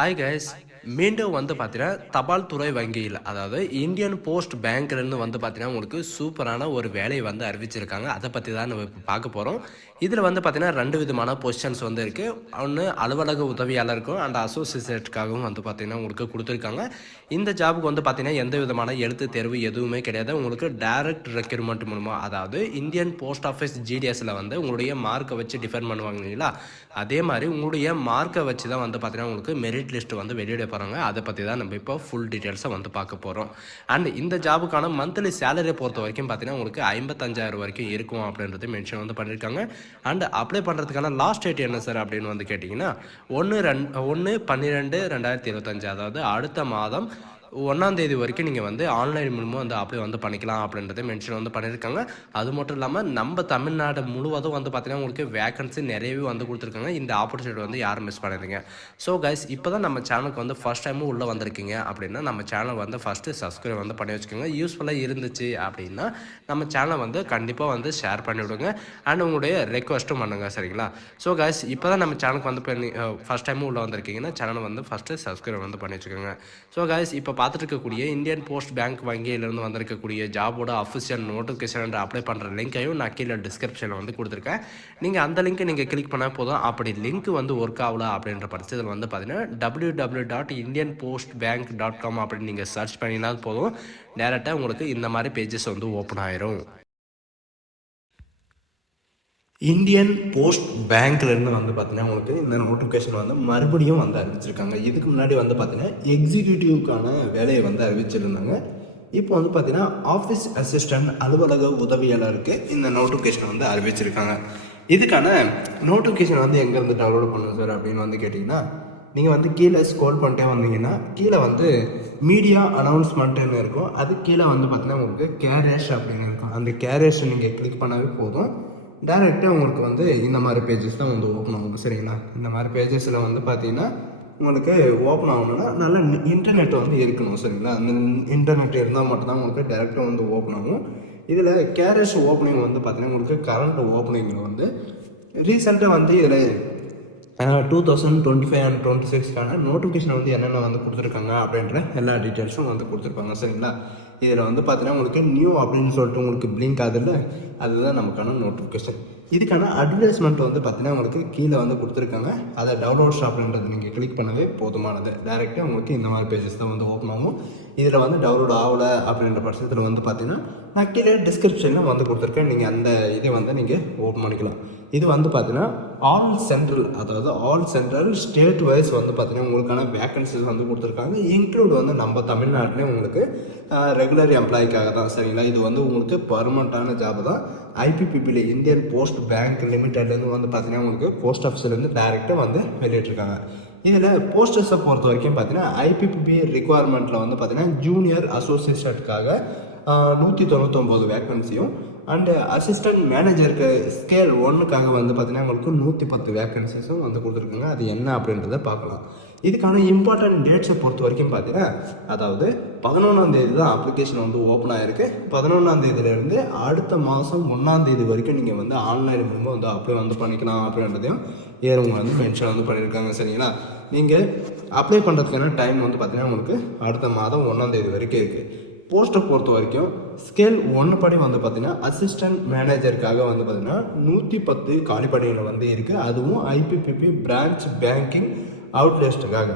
Hi guys மீண்டும் வந்து பார்த்தீங்கன்னா தபால் துறை வங்கியில் அதாவது இந்தியன் போஸ்ட் பேங்க்லேருந்து வந்து பார்த்தீங்கன்னா உங்களுக்கு சூப்பரான ஒரு வேலையை வந்து அறிவிச்சிருக்காங்க. அதை பற்றி தான் நம்ம இப்போ பார்க்க போகிறோம் இதில் வந்து பார்த்தீங்கன்னா ரெண்டு விதமான பொசிஷன்ஸ் வந்து இருக்குது ஒன்று அலுவலக உதவியாளருக்கும் அண்ட் அசோசியேட்டுக்காகவும் வந்து பார்த்தீங்கன்னா உங்களுக்கு கொடுத்துருக்காங்க. இந்த ஜாபுக்கு வந்து பார்த்தீங்கன்னா எந்த விதமான எழுத்து தேர்வு எதுவுமே கிடையாது. உங்களுக்கு டைரக்ட் ரெக்யூர்மெண்ட் மூலமாக அதாவது இந்தியன் போஸ்ட் ஆஃபீஸ் ஜிடிஎஸில் வந்து உங்களுடைய மார்க்கை வச்சு டிஃபர் பண்ணுவாங்க இல்லைங்களா? அதே மாதிரி உங்களுடைய மார்க்கை வச்சு தான் வந்து பார்த்தீங்கன்னா உங்களுக்கு மெரிட் லிஸ்ட் வந்து வெளியிட போகிறாங்க அதை பற்றி தான் நம்ம இப்போ ஃபுல் டீட்டெயில்ஸை வந்து பார்க்க போகிறோம் அண்ட் இந்த ஜாபுக்கான மந்த்லி சேலரியை பொறுத்த வரைக்கும் பார்த்தீங்கன்னா உங்களுக்கு ஐம்பத்தஞ்சாயிரம் வரைக்கும் இருக்கும் அப்படின்றது மென்ஷன் வந்து பண்ணியிருக்காங்க அண்ட் அப்ளை பண்ணுறதுக்கான லாஸ்ட் டேட் என்ன சார் அப்படின்னு வந்து கேட்டிங்கன்னா ஒன்று ரெண் ஒன்று பன்னிரெண்டு ரெண்டாயிரத்தி இருபத்தஞ்சு அதாவது அடுத்த மாதம் ஒன்றாந்தேதி வரைக்கும் நீங்கள் வந்து ஆன்லைன் மூலமாக வந்து அப்ளை வந்து பண்ணிக்கலாம் அப்படின்றத மென்ஷன் வந்து பண்ணியிருக்காங்க அது மட்டும் இல்லாமல் நம்ம தமிழ்நாடு முழுவதும் வந்து பார்த்தீங்கன்னா உங்களுக்கு வேகன்சி நிறையவே வந்து கொடுத்துருக்காங்க. இந்த ஆப்பர்ச்சுனிட்டி வந்து யாரும் மிஸ் பண்ணிடுங்க ஸோ கைஸ் இப்போ தான் நம்ம சேனலுக்கு வந்து ஃபஸ்ட் டைமும் உள்ளே வந்திருக்கீங்க அப்படின்னா நம்ம சேனல் வந்து ஃபஸ்ட்டு சப்ஸ்கிரைப் வந்து பண்ணி வச்சுக்கோங்க. யூஸ்ஃபுல்லாக இருந்துச்சு அப்படின்னா நம்ம சேனலை வந்து கண்டிப்பாக வந்து ஷேர் பண்ணிவிடுங்க அண்ட் உங்களுடைய ரெக்வஸ்ட்டும் பண்ணுங்க சரிங்களா? ஸோ கைஸ் இப்போ தான் நம்ம சேனலுக்கு வந்து பண்ணி ஃபஸ்ட் டைமும் உள்ளே வந்திருக்கீங்கன்னா சேனலை வந்து ஃபஸ்ட்டு சப்ஸ்கிரைப் வந்து பண்ணி வச்சுக்கோங்க. ஸோ கைஸ் இப்போ பார்த்துட்டு இருக்கக்கூடிய இந்தியன் போஸ்ட் பேங்க் வங்கியிலிருந்து வந்திருக்கக்கூடிய ஜாபோட அஃபிஷியல் நோட்டிஃபிகேஷன் அப்ளை பண்ணுற லிங்கையும் நான் கீழே டிஸ்கிரிப்ஷனில் வந்து கொடுத்துருக்கேன். நீங்கள் அந்த லிங்க்கை நீங்கள் கிளிக் பண்ணால் போதும். அப்படி லிங்க் வந்து ஒர்க் ஆகல அப்படின்ற பட்சத்தில் வந்து பார்த்தீங்கன்னா W W dot Indian post bank dot com அப்படின்னு நீங்கள் சர்ச் பண்ணினா போதும். டேரெக்டாக உங்களுக்கு இந்த மாதிரி பேஜஸ் வந்து ஓப்பன் ஆயிரும். இந்தியன் போஸ்ட் பேங்க்லேருந்து வந்து பார்த்தீங்கன்னா உங்களுக்கு இந்த நோட்டிஃபிகேஷன் வந்து மறுபடியும் வந்து அறிவிச்சிருக்காங்க. இதுக்கு முன்னாடி வந்து பார்த்தீங்கன்னா எக்ஸிக்யூட்டிவ்க்கான வேலையை வந்து அறிவிச்சிருந்தாங்க. இப்போ வந்து பார்த்தீங்கன்னா ஆஃபீஸ் அசிஸ்டன்ட் அலுவலக உதவியாளருக்கு இந்த நோட்டிஃபிகேஷன் வந்து அறிவிச்சிருக்காங்க. இதுக்கான நோட்டிஃபிகேஷன் வந்து எங்கேருந்து டவுன்லோட் பண்ணுங்க சார் அப்படின்னு வந்து கேட்டிங்கன்னா நீங்கள் வந்து கீழே ஸ்க்ரோல் பண்ணிட்டே வந்தீங்கன்னா கீழே வந்து மீடியா அனௌன்ஸ்மெண்ட்டுன்னு இருக்கும். அது கீழே வந்து பார்த்தீங்கன்னா உங்களுக்கு கேரேஷ் அப்படின்னு இருக்கும். அந்த கேரேஷை நீங்கள் கிளிக் பண்ணாவே போதும். டேரெக்டாக உங்களுக்கு வந்து இந்த மாதிரி பேஜஸ் தான் வந்து ஓப்பன் ஆகும் சரிங்களா? இந்த மாதிரி பேஜஸில் வந்து பார்த்தீங்கன்னா உங்களுக்கு ஓப்பன் ஆகணும்னா நல்ல இன்டர்நெட் வந்து இருக்கணும் சரிங்களா? அந்த இன்டர்நெட் இருந்தால் மட்டும்தான் உங்களுக்கு டேரெக்டாக வந்து ஓப்பன் ஆகும். இதில் கேரேஷ் ஓப்பனிங் வந்து பார்த்தீங்கன்னா உங்களுக்கு கரண்ட் ஓப்பனிங் வந்து ரீசெண்டாக வந்து இதில் two thousand twenty five and twenty சிக்ஸ்க்கான notification வந்து என்னென்ன வந்து கொடுத்துருக்காங்க அப்படின்ற எல்லா டீட்டெயில்ஸும் வந்து கொடுத்துருப்பாங்க சரிங்களா? இதில் வந்து பார்த்தீங்கன்னா உங்களுக்கு நியூ அப்படின்னு சொல்லிட்டு உங்களுக்கு பிளிங்க் ஆகுதுல்ல அதுதான் நமக்கான நோட்டிஃபிகேஷன் இதுக்கான அட்வர்டைஸ்மெண்ட் வந்து பார்த்தீங்கன்னா உங்களுக்கு கீழே வந்து கொடுத்துருக்காங்க. அதை டவுன்லோட் அப்படின்றது நீங்கள் கிளிக் பண்ணவே போதுமானது. டேரெக்டாக உங்களுக்கு இந்த மாதிரி பேஜஸ் தான் வந்து ஓப்பன் ஆகும். இதில் வந்து டவுன்லோட் ஆகலை அப்படின்ற பட்சத்தில் வந்து பார்த்தீங்கன்னா நான் கீழே டிஸ்கிரிப்ஷனில் வந்து கொடுத்துருக்கேன். நீங்கள் அந்த இதை வந்து நீங்கள் ஓப்பன் பண்ணிக்கலாம். இது வந்து பார்த்தீங்கன்னா ஆல் சென்ட்ரல் அதாவது ஆல் சென்ட்ரல் ஸ்டேட் வைஸ் வந்து பார்த்தீங்கன்னா உங்களுக்கான வேக்கன்சிஸ் வந்து கொடுத்துருக்காங்க. இன்க்ளூட் வந்து நம்ம தமிழ்நாட்டிலே உங்களுக்கு ரெகுலர் எம்ப்ளாய்க்காக தான் சரிங்களா? இது வந்து உங்களுக்கு பர்மனண்ட்டான ஜாப் தான். ஐபிபிபியில் இந்தியன் போஸ்ட் பேங்க் லிமிட்டட்லேருந்து வந்து பார்த்தீங்கன்னா உங்களுக்கு போஸ்ட் ஆஃபீஸ்லேருந்து டைரெக்டாக வந்து வெளியிட்ருக்காங்க இதில் போஸ்டர்ஸை பொறுத்த வரைக்கும் பார்த்தீங்கன்னா ஐபிபிபி ரிக்குவயர்மெண்ட்டில் வந்து பார்த்தீங்கன்னா ஜூனியர் அசோசியேஷனுக்காக நூற்றி தொண்ணூத்தொம்பது வேக்கன்சியும் அண்டு அசிஸ்டன்ட் மேனேஜருக்கு ஸ்கேல் ஒன்றுக்காக வந்து பார்த்தீங்கன்னா உங்களுக்கு நூற்றி பத்து வேக்கன்சிஸும் வந்து கொடுத்துருக்காங்க. அது என்ன அப்படின்றத பார்க்கலாம். இதுக்கான இம்பார்ட்டன்ட் டேட்ஸை பொறுத்த வரைக்கும் பார்த்தீங்கன்னா அதாவது பதினொன்றாம் தேதி தான் அப்ளிகேஷன் வந்து ஓப்பன் ஆகிருக்கு பதினொன்றாம் தேதியிலேருந்து அடுத்த மாதம் ஒன்றாம் தேதி வரைக்கும் நீங்கள் வந்து ஆன்லைன் மூலமாக வந்து அப்ளை வந்து பண்ணிக்கலாம் அப்படின்றதையும் ஏறவங்க வந்து மென்ஷன் வந்து பண்ணியிருக்காங்க. சரிங்களா? நீங்கள் அப்ளை பண்ணுறதுக்கான டைம் வந்து பார்த்தீங்கன்னா உங்களுக்கு அடுத்த மாதம் ஒன்றாம் தேதி வரைக்கும் இருக்குது போஸ்ட்டை பொறுத்த வரைக்கும் ஸ்கேல் ஒன்று படி வந்து பார்த்திங்கன்னா அசிஸ்டன்ட் மேனேஜருக்காக வந்து பார்த்திங்கன்னா நூற்றி பத்து காலிப்பணிகள் வந்து இருக்குது அதுவும் ஐபிபிபி பிரான்ச் பேங்கிங் அவுட்லிஸ்ட்டுக்காக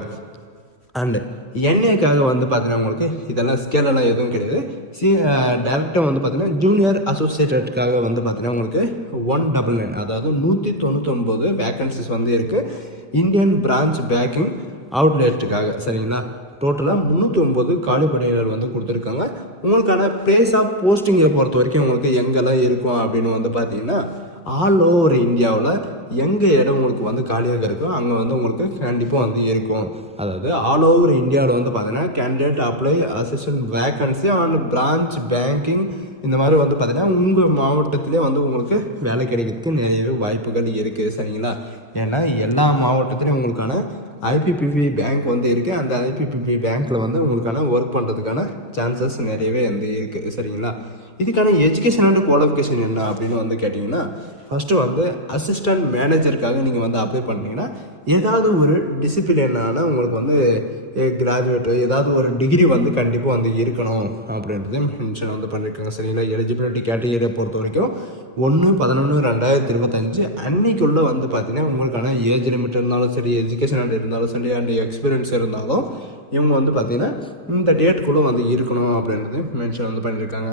அண்டு என்ஏக்காக வந்து பார்த்தீங்கன்னா உங்களுக்கு இதெல்லாம் ஸ்கேலெல்லாம் எதுவும் கிடையாது. சி டேரெக்டாக வந்து பார்த்தீங்கன்னா ஜூனியர் அசோசியேட்டட்காக வந்து பார்த்தீங்கன்னா உங்களுக்கு ஒன் டபுள் நைன் அதாவது நூற்றி தொண்ணூத்தொம்பது வேக்கன்சிஸ் வந்து இருக்குது இந்தியன் பிரான்ச் பேங்கிங் அவுட்லெட்டுக்காக சரிங்களா? டோட்டலாக முந்நூற்றி ஒம்பது காலி பணியினர் வந்து கொடுத்துருக்காங்க. உங்களுக்கான பிளேஸ் ஆஃப் போஸ்டிங்கை பொறுத்த வரைக்கும் உங்களுக்கு எங்கெல்லாம் இருக்கும் அப்படின்னு வந்து பார்த்தீங்கன்னா ஆல் ஓவர் இந்தியாவில் எங்கே இடம் உங்களுக்கு வந்து காலியாக இருக்கோ அங்கே வந்து உங்களுக்கு கண்டிப்பாக வந்து இருக்கும். அதாவது ஆல் ஓவர் இந்தியாவில் வந்து பார்த்தீங்கன்னா candidate apply assistant vacancy and branch banking இந்த மாதிரி வந்து பார்த்தீங்கன்னா உங்கள் மாவட்டத்திலே வந்து உங்களுக்கு வேலை கிடைக்கிறதுக்கு நிறையவே வாய்ப்புகள் இருக்குது சரிங்களா? ஏன்னா எல்லா மாவட்டத்திலையும் உங்களுக்கான ஐபிபிபி பேங்க் வந்து இருக்குது அந்த ஐபிபிபி பேங்க்கில் வந்து உங்களுக்கான ஒர்க் பண்ணுறதுக்கான சான்சஸ் நிறையவே வந்து இருக்குது சரிங்களா? இதுக்கான எஜுகேஷன் அண்ட் குவாலிஃபிகேஷன் என்ன அப்படின்னு வந்து கேட்டிங்கன்னா ஃபஸ்ட்டு வந்து அசிஸ்டன்ட் மேனேஜருக்காக நீங்கள் வந்து அப்ளை பண்ணீங்கன்னா ஏதாவது ஒரு டிசிப்ளினான உங்களுக்கு வந்து கிராஜுவேட்டோ ஏதாவது ஒரு டிகிரி வந்து கண்டிப்பாக வந்து இருக்கணும் அப்படின்றது மென்ஷன் வந்து பண்ணியிருக்காங்க சரிங்களா எலிஜிபிலிட்டி கேட்டகரியை பொறுத்த வரைக்கும் ஒன்று பதினொன்று ரெண்டாயிரத்தி இருபத்தஞ்சு அன்னைக்குள்ளே வந்து பார்த்தீங்கன்னா உங்களுக்கான ஏஜ் லிமிட் இருந்தாலும் சரி எஜுகேஷன் அண்ட் இருந்தாலும் சரி அண்ட் எக்ஸ்பீரியன்ஸ் இருந்தாலும் இவங்க வந்து பார்த்தீங்கன்னா இந்த டேட்குள்ளே வந்து இருக்கணும் அப்படின்றது மென்ஷன் வந்து பண்ணியிருக்காங்க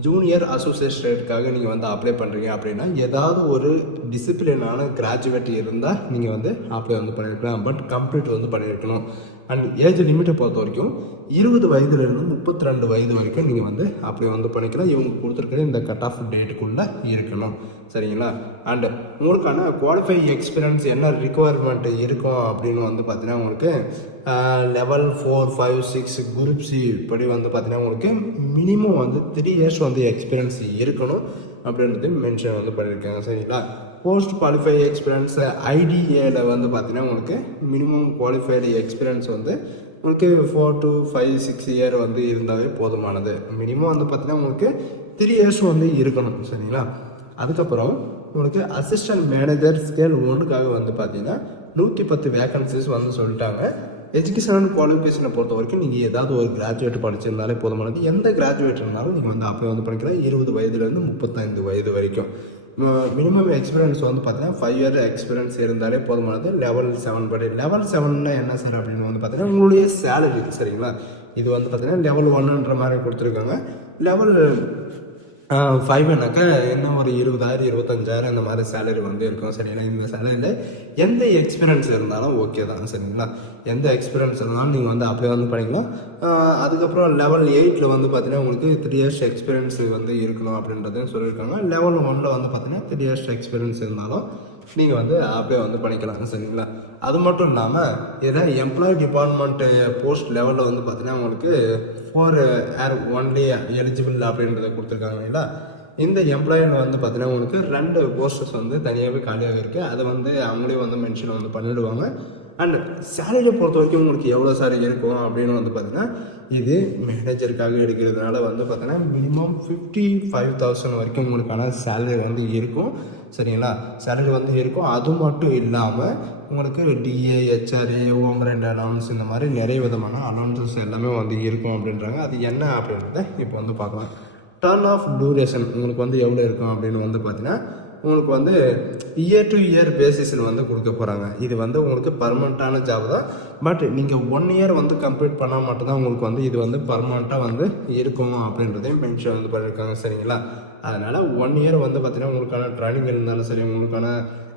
ஜூனியர் அசோசியேஷனுக்காக நீங்கள் வந்து அப்ளை பண்ணுறீங்க அப்படின்னா ஏதாவது ஒரு டிசிப்ளினான கிராஜுவேட் இருந்தால் நீங்கள் வந்து அப்ளை வந்து பண்ணியிருக்கலாம் பட் கம்ப்ளீட் வந்து பண்ணியிருக்கணும் அண்ட் ஏஜ் லிமிட்டை பொறுத்த வரைக்கும் இருபது வயதுலேருந்து முப்பத்தி ரெண்டு வயது வரைக்கும் நீங்கள் வந்து அப்படி வந்து பண்ணிக்கலாம். இவங்க கொடுத்துருக்கிற இந்த கட் ஆஃப் டேட்டுக்குள்ளே இருக்கணும் சரிங்களா? அண்ட் உங்களுக்கான குவாலிஃபை எக்ஸ்பீரியன்ஸ் என்ன ரிக்குவயர்மெண்ட் இருக்கும் அப்படின்னு வந்து பார்த்தீங்கன்னா உங்களுக்கு level four five six group C படி வந்து பார்த்தீங்கன்னா உங்களுக்கு மினிமம் வந்து த்ரீ இயர்ஸ் வந்து எக்ஸ்பீரியன்ஸ் இருக்கணும். அப்படின்றது மென்ஷன் வந்து பண்ணியிருக்காங்க. சரிங்களா? போஸ்ட் குவாலிஃபை எக்ஸ்பீரியன்ஸ் ஐடிஏல வந்து பார்த்தீங்கன்னா உங்களுக்கு மினிமம் குவாலிஃபைடு எக்ஸ்பீரியன்ஸ் வந்து உங்களுக்கு four to five six year வந்து இருந்தாவே போதுமானது. மினிமம் வந்து பார்த்தீங்கன்னா உங்களுக்கு த்ரீ இயர்ஸ் வந்து இருக்கணும் சரிங்களா? அதுக்கப்புறம் உங்களுக்கு அசிஸ்டன்ட் மேனேஜர் ஸ்கேல் ஒன்றுக்காக வந்து பார்த்தீங்கன்னா நூற்றி பத்து வேக்கன்சிஸ் வந்து சொல்லிட்டாங்க. எஜுகேஷன் குவாலிஃபிகேஷனை பொறுத்த வரைக்கும் நீங்கள் ஏதாவது ஒரு கிராஜுவேட் படிச்சிருந்தாலே போதுமானது. எந்த கிராஜுவேட் இருந்தாலும் நீங்கள் வந்து அப்ளை வந்து பண்ணிக்கலாம் இருபது வயதுலேருந்து முப்பத்தைந்து வயது வரைக்கும். மினிமம் எக்ஸ்பீரியன்ஸ் வந்து பார்த்தீங்கன்னா ஃபைவ் இயர் எக்ஸ்பீரியன்ஸ் இருந்தாலே போதுமானது. லெவல் செவன் படி. லெவல் செவன்னா என்ன சார் அப்படின்னு வந்து பார்த்தீங்கன்னா உங்களுடைய சேலரி சரிங்களா? இது வந்து பார்த்தீங்கன்னா லெவல் ஒன்னுன்ற மாதிரி கொடுத்துருக்காங்க. லெவல் ஃபைவ்னாக்கா என்ன ஒரு இருபதாயிரம் இருபத்தஞ்சாயிரம் இந்த மாதிரி சேலரி வந்து இருக்கும் சரிங்களா? இந்த சேலரியில் எந்த எக்ஸ்பீரியன்ஸ் இருந்தாலும் ஓகே தான் சரிங்களா? எந்த எக்ஸ்பீரியன்ஸ் இருந்தாலும் நீங்கள் வந்து அப்ளை வந்து பண்ணிக்கலாம். அதுக்கப்புறம் லெவல் எயிட்டில் வந்து பார்த்தீங்கன்னா உங்களுக்கு த்ரீ இயர்ஸ் எக்ஸ்பீரியன்ஸ் வந்து இருக்கணும் அப்படின்றதையும் சொல்லியிருக்காங்க. லெவல் ஒனில் வந்து பார்த்தீங்கன்னா த்ரீ இயர்ஸ் எக்ஸ்பீரியன்ஸ் இருந்தாலும் நீங்கள் வந்து அப்படியே வந்து பண்ணிக்கலாம் சரிங்களா? அது மட்டும் இல்லாமல் இதில் எம்ப்ளாயி டிபார்ட்மெண்ட் போஸ்ட் லெவலில் வந்து பார்த்தீங்கன்னா உங்களுக்கு ஃபோர் ஏர் ஒன்லி எலிஜிபிள் அப்படின்றத கொடுத்துருக்காங்க இல்லைங்களா? இந்த எம்ப்ளாயில் வந்து பார்த்தீங்கன்னா உங்களுக்கு ரெண்டு போஸ்டர்ஸ் வந்து தனியாகவே காலியாக இருக்குது அதை வந்து அவங்களே வந்து மென்ஷன் வந்து பண்ணிடுவாங்க. அண்ட் சேலரியை பொறுத்த வரைக்கும் உங்களுக்கு எவ்வளோ சார் இருக்கும் அப்படின்னு வந்து பார்த்தீங்கன்னா இது மேனேஜருக்காக எடுக்கிறதுனால வந்து பார்த்தீங்கன்னா மினிமம் ஃபிஃப்டி ஃபைவ் தௌசண்ட் வரைக்கும் உங்களுக்கான சேலரி வந்து இருக்கும். சரிங்களா? சேலரி வந்து இருக்கும். அது மட்டும் இல்லாமல் உங்களுக்கு டிஏ ஹெச்ஆர்ஏ ஓம் ரெண்டு அலவன்ஸ் இந்த மாதிரி நிறைய விதமான அலவன்சஸ் எல்லாமே வந்து இருக்கும் அப்படின்றாங்க. அது என்ன அப்படின்றத இப்போ வந்து பார்க்கலாம். டர்ன் ஆஃப் டூரேஷன் உங்களுக்கு வந்து எவ்வளோ இருக்கும் அப்படின்னு வந்து பார்த்தீங்கன்னா உங்களுக்கு வந்து இயர் டு இயர் பேசிஸில் வந்து கொடுக்க போகிறாங்க இது வந்து உங்களுக்கு பர்மனண்ட்டான ஜாப் தான். பட் நீங்கள் ஒன் இயர் வந்து கம்ப்ளீட் பண்ணால் மட்டும்தான் உங்களுக்கு வந்து இது வந்து பர்மனண்ட்டாக வந்து இருக்கும் அப்படின்றதையும் மென்ஷன் வந்து பண்ணியிருக்காங்க சரிங்களா? அதனால் ஒன் இயர் வந்து பார்த்தீங்கன்னா உங்களுக்கான ட்ரைனிங் இருந்தாலும் சரி உங்களுக்கான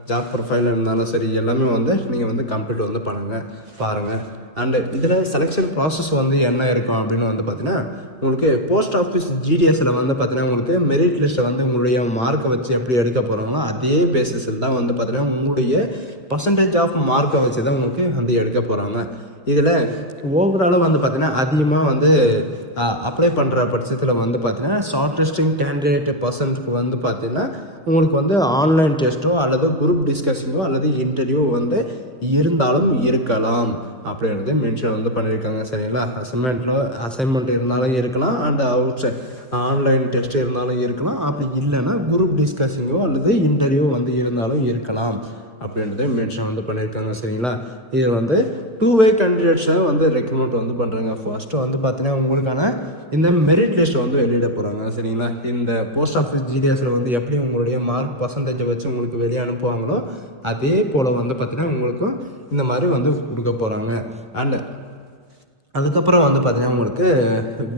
ஜாப் ப்ரொஃபைல் இருந்தாலும் சரி எல்லாமே வந்து நீங்கள் வந்து கம்ப்ளீட் வந்து பண்ணுங்கள் பாருங்கள் அண்டு இதில் செலெக்ஷன் ப்ராசஸ் வந்து என்ன இருக்கும் அப்படின்னு வந்து பார்த்தீங்கன்னா உங்களுக்கு போஸ்ட் ஆஃபீஸ் ஜிடிஎஸில் வந்து பார்த்தீங்கன்னா உங்களுக்கு மெரிட் லிஸ்ட்டை வந்து உங்களுடைய மார்க்கை வச்சு எப்படி எடுக்க போகிறாங்களோ அதே பேசிஸில் தான் வந்து பார்த்தீங்கன்னா உங்களுடைய பர்சன்டேஜ் ஆஃப் மார்க்கை வச்சு தான் உங்களுக்கு வந்து எடுக்க போகிறாங்க இதில் ஓவராலாக வந்து பார்த்தீங்கன்னா அதிகமாக வந்து அப்ளை பண்ணுற பட்சத்தில் வந்து பார்த்தீங்கன்னா ஷார்ட் லிஸ்டிங் கேண்டிடேட் பர்சன்ஸ்க்கு வந்து பார்த்தீங்கன்னா உங்களுக்கு வந்து ஆன்லைன் டெஸ்ட்டோ அல்லது குரூப் டிஸ்கஷனோ அல்லது இன்டர்வியூ வந்து இருந்தாலும் இருக்கலாம் அப்படின்றது மென்ஷன் வந்து பண்ணியிருக்காங்க சரிங்களா? அசைன்மெண்ட்டில் அசைன்மெண்ட் இருந்தாலும் இருக்கலாம் அண்ட் அவுட் ஆன்லைன் டெஸ்ட் இருந்தாலும் இருக்கலாம். அப்படி இல்லைன்னா குரூப் டிஸ்கஷிங்கோ அல்லது இன்டர்வியூ வந்து இருந்தாலும் இருக்கலாம் அப்படின்றத மென்ஷன் வந்து பண்ணியிருக்காங்க சரிங்களா? இது வந்து டூ வே கேண்டிடேட்ஸை வந்து ரெக்ரூட் வந்து பண்ணுறாங்க ஃபர்ஸ்ட்டு வந்து பார்த்தீங்கன்னா உங்களுக்கான இந்த மெரிட் லிஸ்ட் வந்து வெளியிட போகிறாங்க சரிங்களா? இந்த போஸ்ட் ஆஃபீஸ் ஜிடிஎஸில் வந்து எப்படி உங்களுடைய மார்க் பர்சன்டேஜை வச்சு உங்களுக்கு வெளியே அனுப்புவாங்களோ அதே போல் வந்து பார்த்தீங்கன்னா உங்களுக்கும் இந்த மாதிரி வந்து கொடுக்க போகிறாங்க அண்ட் அதுக்கப்புறம் வந்து பார்த்தீங்கன்னா உங்களுக்கு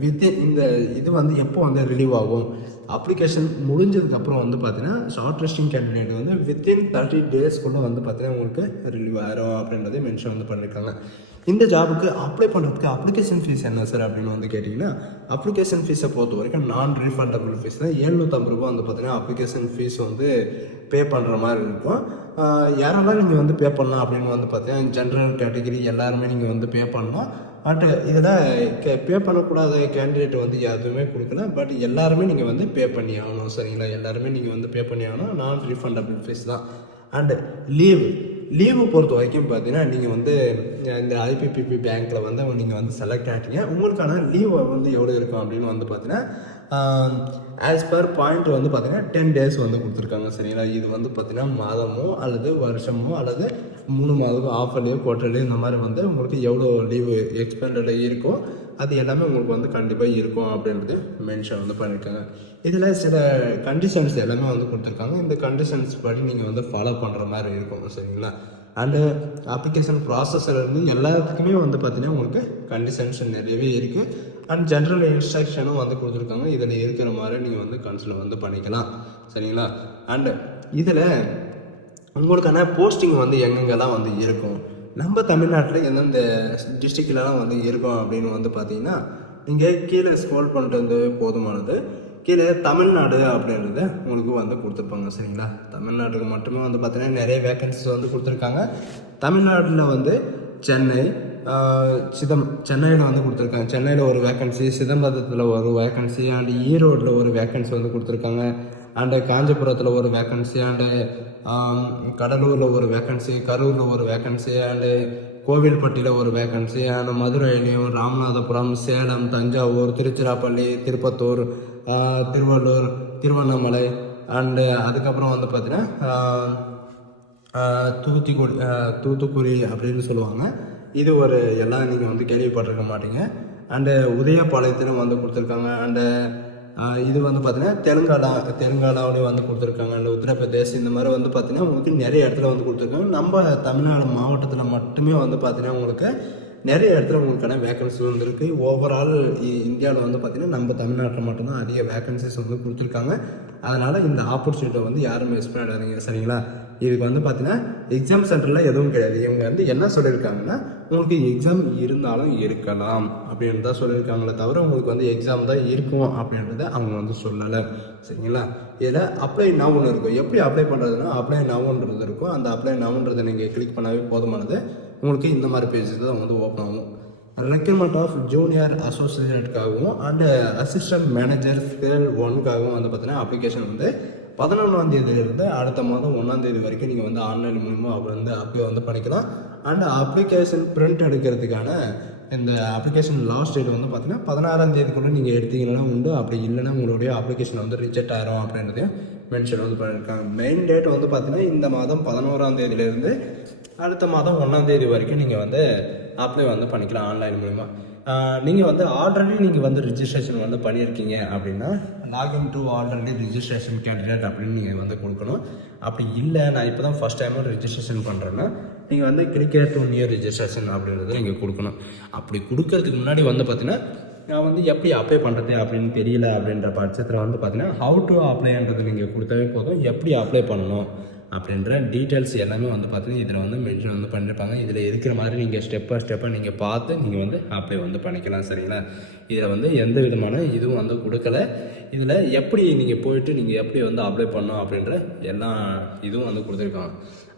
வித்தின் இந்த இது வந்து எப்போ வந்து ரிலீவ் ஆகும்? அப்ளிகேஷன் முடிஞ்சதுக்கப்புறம் வந்து பார்த்தீங்கன்னா ஷார்ட் லிஸ்டிங் கேண்டிடேட் வந்து வித்தின் தேர்ட்டி டேஸ்க்குள்ளே வந்து பார்த்தீங்கன்னா உங்களுக்கு ரிலீவ் ஆயிரும் அப்படின்றதே மென்ஷன் வந்து பண்ணியிருக்காங்க இந்த ஜாபுக்கு அப்ளை பண்ணுறதுக்கு அப்ளிகேஷன் ஃபீஸ் என்ன சார் அப்படின்னு வந்து கேட்டிங்கன்னா அப்ளிகேஷன் ஃபீஸை பொறுத்த வரைக்கும் நான் ரீஃபண்டபிள் ஃபீஸ் தான். எழுநூற்றம்பது ரூபா வந்து பார்த்தீங்கன்னா அப்ளிகேஷன் ஃபீஸ் வந்து பே பண்ணுற மாதிரி இருக்கும். யாரெல்லாம் நீங்கள் வந்து பே பண்ணலாம் அப்படின்னு வந்து பார்த்தீங்கன்னா ஜென்ரல் கேட்டகரி எல்லாருமே நீங்கள் வந்து பே பண்ணலாம். பட் இதில் கே பே பண்ணக்கூடாத கேண்டிடேட் வந்து எதுவுமே கொடுக்கல. பட் எல்லாருமே நீங்கள் வந்து பே பண்ணி ஆகணும். சரிங்களா? எல்லாருமே நீங்கள் வந்து பே பண்ணி ஆகணும். நான் ரீஃபண்டபிள் ஃபீஸ் தான். அண்டு லீவ் லீவு பொறுத்த வரைக்கும் பார்த்தீங்கன்னா நீங்கள் வந்து இந்த ஐபிபிபி பேங்க்கில் வந்து நீங்கள் வந்து செலக்ட் ஆகிட்டீங்க உங்களுக்கான லீவ் வந்து எவ்வளோ இருக்கும் அப்படின்னு வந்து பார்த்தீங்கன்னா ஆஸ் பர் பாயிண்ட் வந்து பார்த்தீங்கன்னா டென் டேஸ் வந்து கொடுத்துருக்காங்க சரிங்களா? இது வந்து பார்த்தீங்கன்னா மாதமோ அல்லது வருஷமோ அல்லது மூணு மாதமோ ஆஃபர்லேயோ குவார்டர்லேயோ இந்த மாதிரி வந்து உங்களுக்கு எவ்வளோ லீவு எக்ஸ்பெண்டட் இருக்கோ அது எல்லாமே உங்களுக்கு வந்து கண்டிப்பாக இருக்கும் அப்படின்றது மென்ஷன் வந்து பண்ணியிருக்காங்க இதில் சில கண்டிஷன்ஸ் எல்லாமே வந்து கொடுத்துருக்காங்க. இந்த கண்டிஷன்ஸ் படி நீங்கள் வந்து ஃபாலோ பண்ணுற மாதிரி இருக்கும். சரிங்களா? அண்டு அப்ளிகேஷன் ப்ராசஸ்லேருந்து எல்லாத்துக்குமே வந்து பார்த்தீங்கன்னா உங்களுக்கு கண்டிஷன்ஸ் நிறையவே இருக்குது அண்ட் ஜென்ரல் இன்ஸ்ட்ரக்ஷனும் வந்து கொடுத்துருக்காங்க. இதில் இருக்கிற மாதிரி நீங்கள் வந்து கன்சிடர் வந்து பண்ணிக்கலாம். சரிங்களா? அண்டு இதில் உங்களுக்கான போஸ்டிங் வந்து எங்கெங்கெல்லாம் வந்து இருக்கும்? நம்ம தமிழ்நாட்டில் எந்தெந்த டிஸ்ட்ரிக்ட்லலாம் வந்து இருக்கும் அப்படின்னு வந்து பார்த்தீங்கன்னா நீங்கள் கீழே ஸ்க்ரோல் பண்ணிட்டு வந்து போதுமானது. கீழே தமிழ்நாடு அப்படின்றத உங்களுக்கு வந்து கொடுத்துருப்பாங்க சரிங்களா? தமிழ்நாட்டுக்கு மட்டுமே வந்து பார்த்தீங்கன்னா நிறைய வேக்கன்சிஸ் வந்து கொடுத்துருக்காங்க. தமிழ்நாட்டில் வந்து சென்னை சிதம் சென்னையில் வந்து கொடுத்துருக்காங்க. சென்னையில் ஒரு வேக்கன்சி சிதம்பரத்தில் ஒரு வேக்கன்சி அண்டு ஈரோட்டில் ஒரு வேக்கன்சி வந்து கொடுத்துருக்காங்க. அண்டு காஞ்சிபுரத்தில் ஒரு வேக்கன்சி அண்டு கடலூரில் ஒரு வேக்கன்சி கரூரில் ஒரு வேக்கன்சி அண்டு கோவில்பட்டியில் ஒரு வேகன்சி ஆனால் மதுரையிலையும் ராமநாதபுரம் சேலம் தஞ்சாவூர் திருச்சிராப்பள்ளி திருப்பத்தூர் திருவள்ளூர் திருவண்ணாமலை அண்டு அதுக்கப்புறம் வந்து பார்த்தீங்கன்னா தூத்துக்குடி தூத்துக்குடி அப்படின்னு சொல்லுவாங்க. இது ஒரு எல்லாம் நீங்கள் வந்து கேள்விப்பட்டிருக்க மாட்டீங்க. அண்டு உதயபாளையத்திலும் வந்து கொடுத்துருக்காங்க. அண்டு இது வந்து பார்த்தீங்கன்னா தெலுங்கானா தெலுங்கானாவிலையும் வந்து கொடுத்துருக்காங்க. இல்லை உத்தரப்பிரதேஷ் இந்த மாதிரி வந்து பார்த்தீங்கன்னா உங்களுக்கு நிறைய இடத்துல வந்து கொடுத்துருக்காங்க. நம்ம தமிழ்நாடு மாவட்டத்தில் மட்டுமே வந்து பார்த்தீங்கன்னா உங்களுக்கு நிறைய இடத்துல உங்களுக்கான வேகன்சி வந்துருக்கு. ஓவரால் இந்தியாவில் வந்து பார்த்தீங்கன்னா நம்ம தமிழ்நாட்டில் மட்டும்தான் அதிக வேகன்சிஸ் வந்து கொடுத்துருக்காங்க. அதனால் இந்த ஆப்பர்ச்சுனிட்டியை வந்து யாரும் மிஸ் பண்ணிடாதீங்க சரிங்களா? இதுக்கு வந்து பார்த்தீங்கன்னா எக்ஸாம் சென்டரில் எதுவும் கிடையாது. இவங்க வந்து என்ன சொல்லியிருக்காங்கன்னா உங்களுக்கு எக்ஸாம் இருந்தாலும் இருக்கலாம் அப்படின்னு தான் சொல்லியிருக்காங்களே தவிர உங்களுக்கு வந்து எக்ஸாம் தான் இருக்கும் அப்படின்றத அவங்க வந்து சொல்லலை. சரிங்களா? இதில் அப்ளை நவுன்னு இருக்கும். எப்படி அப்ளை பண்ணுறதுன்னா அப்ளை நவுன்றது இருக்கும். அந்த அப்ளை நவுன்றதை நீங்கள் கிளிக் பண்ணவே போதுமானது. உங்களுக்கு இந்த மாதிரி பேஜஸ் தான் வந்து ஓப்பன் ஆகும். ரெக்ரூட்மெண்ட் ஆஃப் ஜூனியர் அசோசியேட்காகவும் அண்ட் அசிஸ்டன்ட் மேனேஜர் ஸ்கேல் ஒன்க்காகவும் வந்து பார்த்தீங்கன்னா அப்ளிகேஷன் வந்து பதினொன்றாம் தேதியிலிருந்து அடுத்த மாதம் ஒன்றாம் தேதி வரைக்கும் நீங்கள் வந்து ஆன்லைன் மூலிமா அப்படி வந்து அப்ளை வந்து பண்ணிக்கலாம் அண்ட் அப்ளிகேஷன் பிரிண்ட் எடுக்கிறதுக்கான இந்த அப்ளிகேஷன் லாஸ்ட் டேட் வந்து பார்த்தீங்கன்னா பதினாறாம் தேதிக்குள்ளே நீங்கள் எடுத்தீங்கன்னா உண்டு. அப்படி இல்லைன்னா உங்களுடைய அப்ளிகேஷன் வந்து ரிஜெக்ட் ஆயிரும் அப்படின்றதையும் மென்ஷன் வந்து பண்ணியிருக்காங்க மெயின் டேட் வந்து பார்த்தீங்கன்னா இந்த மாதம் பதினோராம் தேதியிலேருந்து அடுத்த மாதம் ஒன்றாம் தேதி வரைக்கும் நீங்கள் வந்து அப்ளை வந்து பண்ணிக்கலாம் ஆன்லைன் மூலிமா நீங்கள் வந்து ஆல்ரெடி நீங்கள் வந்து ரிஜிஸ்ட்ரேஷன் வந்து பண்ணியிருக்கீங்க அப்படின்னா login to already registration candidate அப்படின்னு நீங்கள் வந்து கொடுக்கணும். அப்படி இல்லை நான் இப்போ தான் ஃபஸ்ட் டைம் ரிஜிஸ்ட்ரேஷன் பண்ணுறேன்னா நீங்கள் வந்து கிரிக்கெட் டு நியர் ரிஜிஸ்ட்ரேஷன் அப்படின்றத நீங்கள் கொடுக்கணும். அப்படி கொடுக்கறதுக்கு முன்னாடி வந்து பார்த்தீங்கன்னா நான் வந்து எப்படி அப்ளை பண்ணுறது அப்படின்னு தெரியல அப்படின்ற பட்சத்தில் வந்து பார்த்தீங்கன்னா ஹவு டு அப்ளைன்றது நீங்கள் கொடுத்தாவே போதும். எப்படி அப்ளை பண்ணணும்? அப்படின்ற டீட்டெயில்ஸ் எல்லாமே வந்து பார்த்தீங்கன்னா இதில் வந்து மென்ஷன் வந்து பண்ணியிருப்பாங்க இதில் இருக்கிற மாதிரி நீங்கள் ஸ்டெப் பை ஸ்டெப்பாக நீங்கள் பார்த்து நீங்கள் வந்து அப்ளை வந்து பண்ணிக்கலாம் சரிங்களா? இதில் வந்து எந்த விதமான இதுவும் வந்து கொடுக்கல. இதில் எப்படி நீங்கள் போயிட்டு நீங்கள் எப்படி வந்து அப்ளை பண்ணணும் அப்படின்ற எல்லா இதுவும் வந்து கொடுத்துருக்காங்க.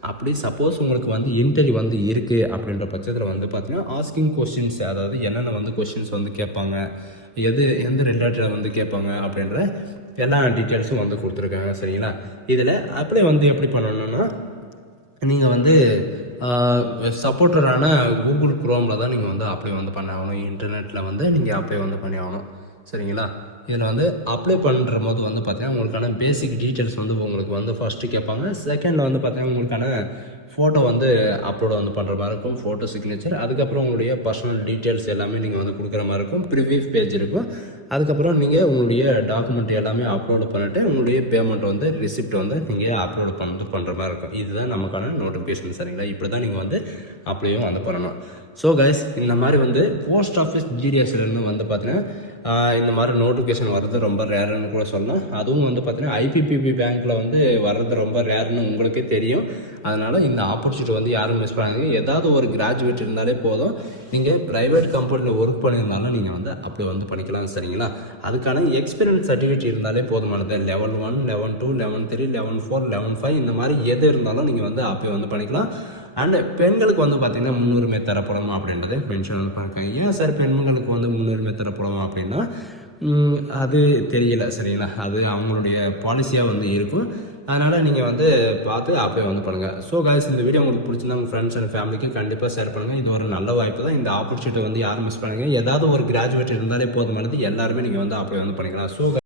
அப்படி சப்போஸ் உங்களுக்கு வந்து இன்டர்வியூ வந்து இருக்குது அப்படின்ற பட்சத்தில் வந்து பார்த்தீங்கன்னா ஆஸ்கிங் கொஷின்ஸ் அதாவது என்னென்ன வந்து கொஷின்ஸ் வந்து கேட்பாங்க எது எந்த ரிலேட்டடாக வந்து கேட்பாங்க அப்படின்ற எல்லா டீட்டெயில்ஸும் வந்து கொடுத்துருக்காங்க சரிங்களா? இதில் அப்ளை வந்து எப்படி பண்ணணும்னா நீங்கள் வந்து சப்போர்ட்டரான கூகுள் குரோமில் தான் நீங்கள் வந்து அப்ளை வந்து பண்ண ஆகணும். இன்டர்நெட்டில் வந்து நீங்கள் அப்ளை வந்து பண்ணி ஆகணும் சரிங்களா? இதில் வந்து அப்ளை பண்ணுற போது வந்து பார்த்தீங்கன்னா உங்களுக்கான பேசிக் டீட்டெயில்ஸ் வந்து உங்களுக்கு வந்து ஃபஸ்ட்டு கேட்பாங்க. செகண்டில் வந்து பார்த்தீங்கன்னா உங்களுக்கான ஃபோட்டோ வந்து அப்லோட் வந்து பண்ணுற மாதிரி இருக்கும். ஃபோட்டோ சிக்னேச்சர் அதுக்கப்புறம் உங்களுடைய பர்சனல் டீட்டெயில்ஸ் எல்லாமே நீங்கள் வந்து கொடுக்குற மாதிரி இருக்கும். ப்ரிவியூ பேஜ் இருக்கும். அதுக்கப்புறம் நீங்கள் உங்களுடைய டாக்குமெண்ட் எல்லாமே அப்லோடு பண்ணிவிட்டு உங்களுடைய பேமெண்ட் வந்து ரிசிப்ட் வந்து நீங்கள் அப்லோடு பண்ணி பண்ணுற மாதிரி இருக்கும். இதுதான் நமக்கான நோட்டிஃபிகேஷன் சரிங்களா? இப்படி தான் நீங்கள் வந்து அப்படியும் வந்து பண்ணணும். ஸோ கைஸ் இந்த மாதிரி வந்து போஸ்ட் ஆஃபீஸ் ஜிடிஎஸ்லேருந்து வந்து பார்த்தீங்கன்னா இந்த மாதிரி நோட்டிஃபிகேஷன் வர்றது ரொம்ப ரேருன்னு கூட சொல்லலாம். அதுவும் வந்து பார்த்தீங்கன்னா ஐபிபிபி பேங்க்கில் வந்து வர்றது ரொம்ப ரேர்னு உங்களுக்கே தெரியும். அதனால் இந்த ஆப்பர்ச்சுனிட்டி வந்து யாரும் மிஸ் பண்ணாங்க ஏதாவது ஒரு கிராஜுவேட் இருந்தாலே போதும். நீங்கள் ப்ரைவேட் கம்பெனியில் ஒர்க் பண்ணியிருந்தாலும் நீங்கள் வந்து அப்படி வந்து பண்ணிக்கலாம் சரிங்களா? அதுக்கான எக்ஸ்பீரியன்ஸ் சர்டிஃபிகேட் இருந்தாலே போதுமானது level one level two level three level four level five இந்த மாதிரி எது இருந்தாலும் நீங்கள் வந்து அப்படி வந்து பண்ணிக்கலாம். அண்ட் பெண்களுக்கு வந்து பார்த்திங்கன்னா முன்னுரிமை தரப்படணும் அப்படின்றது மென்ஷன் வந்து பண்ணிருக்காங்க ஏன் சார் பெண்களுக்கு வந்து முன்னுரிமை தரப்படணும் அப்படின்னா? அது தெரியல சரிங்களா? அது அவங்களுடைய பாலிசியாக வந்து இருக்கும். அதனால் நீங்கள் வந்து பார்த்து அப்ளை வந்து பண்ணுங்கள் ஸோ காய்ஸ் இந்த வீடியோ உங்களுக்கு பிடிச்சிருந்தா உங்கள் ஃப்ரெண்ட்ஸ் அண்ட் ஃபேமிலிக்கு கண்டிப்பாக ஷேர் பண்ணுங்கள் இது ஒரு நல்ல வாய்ப்பு தான். இந்த ஆப்பர்ச்சுனிட்டி வந்து யாரும் மிஸ் பண்ணுங்கள் ஏதாவது ஒரு கிராஜுவேட் இருந்தாலே போதுமானது. எல்லாருமே நீங்கள் வந்து அப்போ வந்து பண்ணிக்கலாம். ஸோ